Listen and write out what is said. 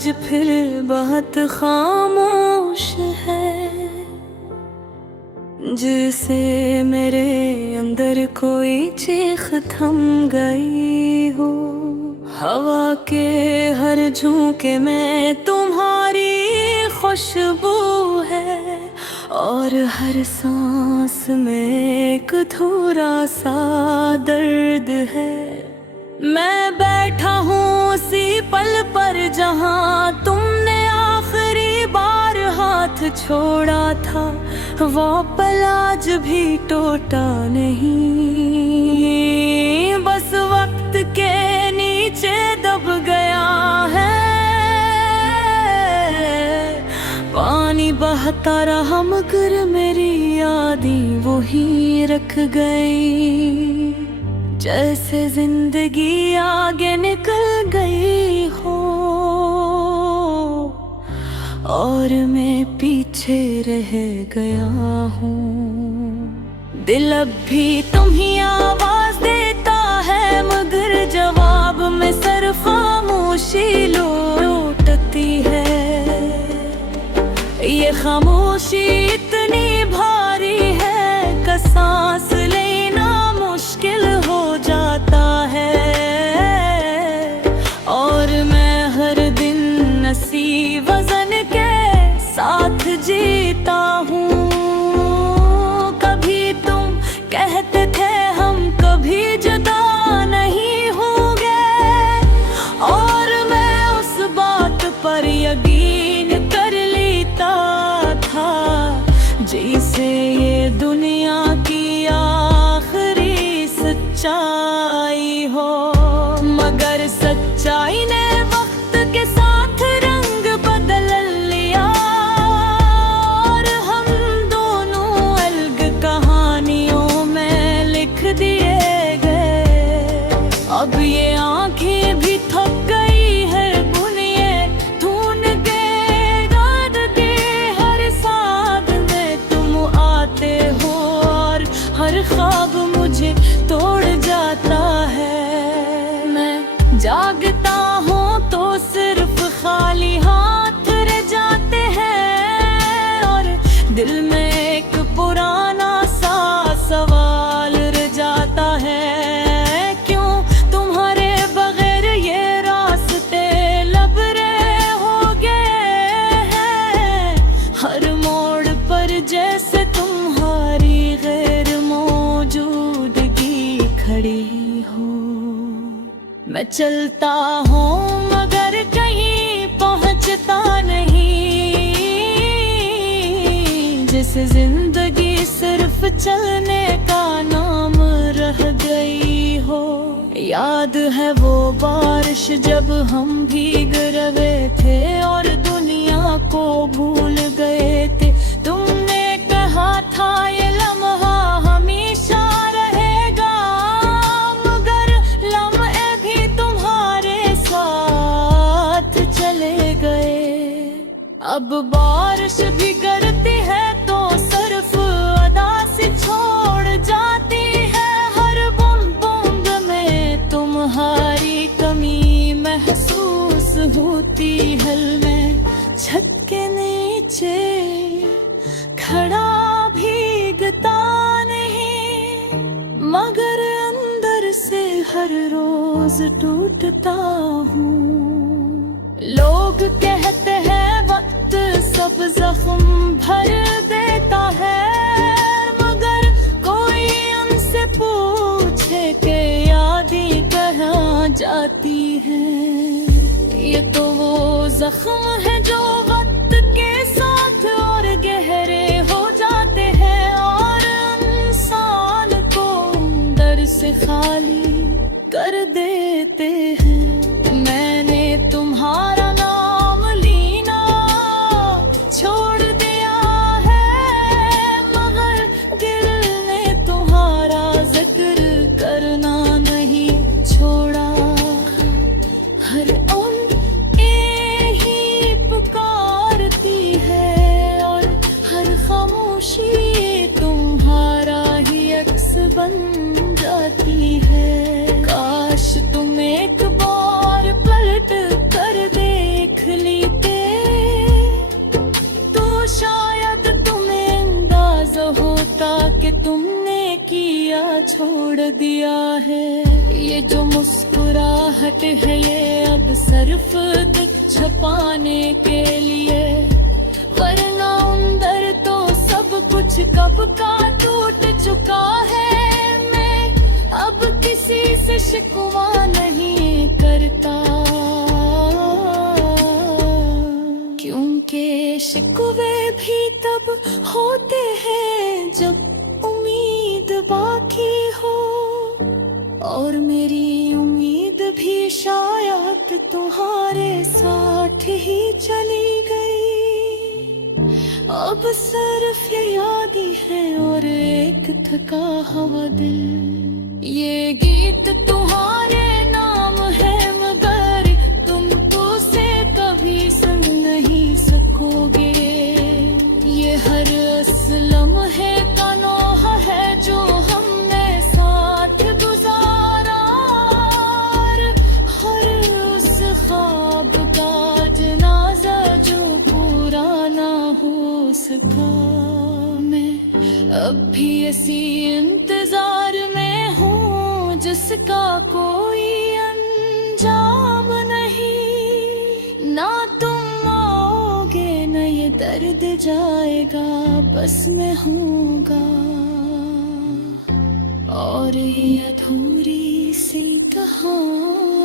आज फिर बात खामोश है, जिसे मेरे अंदर कोई चीख थम गई हो। हवा के हर झोंके में तुम्हारी खुशबू है, और हर सांस में एक थोड़ा सा दर्द है। मैं बैठा हूँ उसी पल पर जहाँ तुमने आखिरी बार हाथ छोड़ा था। वो पल आज भी टूटा नहीं, बस वक्त के नीचे दब गया है। पानी बहता रहा मगर मेरी यादें वही रख गई, जैसे जिंदगी आगे निकल गई हो और मैं पीछे रह गया हूँ। दिल अब भी तुम ही आवाज देता है, मगर जवाब में सिर्फ खामोशी लौटती है। ये खामोशी इतनी भारी है कि सांस लेना मुश्किल हो जाता है। और मैं हर दिन नसी वजन के साथ जीता हूँ। कभी तुम कहते थे हम कभी जुदा नहीं होंगे, और मैं उस बात पर यकीन कर लेता था, जैसे ये दुनिया की आखिरी सच्चाई हो। मगर सच्चाई ने वक्त के साथ रंग बदल लिया, और हम दोनों अलग कहानियों में लिख दिए गए। अब ये आंखें भी थक गई है बुनिए धुन के दर्द के हर साथ में तुम आते हो, और हर ख्वाब मुझे तोड़ जाता है। मैं जागता हूँ तो सिर्फ खाली हाथ रह जाते हैं, और दिल में एक पुराना सा सवाल रह जाता है, क्यों तुम्हारे बगैर ये रास्ते लबरे हो गए हैं। हर मोड़ पर जैसे तुम्हारी गैर मौजूदगी खड़ी हो। मैं चलता हूँ मगर कहीं पहुँचता नहीं, जैसे जिंदगी सिर्फ चलने का नाम रह गई हो। याद है वो बारिश जब हम भीग रहे थे और दुनिया को भूल गए थे। तुमने कहा था ये लम्हा हमेशा रहेगा, मगर लम्हे भी तुम्हारे साथ चले गए। अब बारिश भी गिरती है तो सिर्फ अदा से छोड़ जाती है। हर बूंद बूंद में तुम्हारी कमी महसूस होती है। मैं छत के नीचे खड़ा भीगता नहीं, मगर अंदर से हर रोज टूटता हूँ। लोग कहते हैं वक्त सब जख्म भर देता है, मगर कोई उनसे पूछे कि यादें कहाँ जाती हैं। ये तो वो जख्म है जो वक्त के साथ और गहरे हो जाते हैं, और इंसान को अंदर से खाली कर देते हैं। मैंने तुम्हारा नाम लेना छोड़ दिया है, मगर दिल ने तुम्हारा जिक्र करना नहीं छोड़ा। हर ही पुकारती है, और हर खामोशी तुम्हारा ही अक्स बन जाती है। काश तुम एक बार पलट कर देख ली छोड़ दिया है। ये जो मुस्कुराहट है ये अब सिर्फ दुख छुपाने के लिए, वरना अंदर तो सब कुछ कब का टूट चुका है। मैं अब किसी से शिकवा नहीं करता, क्योंकि शिकवे भी तब होते हैं जब उम्मीद बाकी हो, और मेरी उम्मीद भी शायद तुम्हारे साथ ही चली गई। अब सिर्फ ये याद ही है और एक थका हुआ दिल। ये गीत तुम्हारे नाम है मगर तुम तो उसे कभी सुन नहीं सकोगे। ये हर असलम है तन्हा है जो हमने साथ गुजारा, हर उस ख्वाब का जनाजा जो पूरा ना हो सका। मैं अब भी इसी इंतजार में हूँ जिसका कोई अंजाम नहीं। ना तुम आओगे न ये दर्द जाएगा, बस मैं हूँगा और ये अधूरी सी कहानी।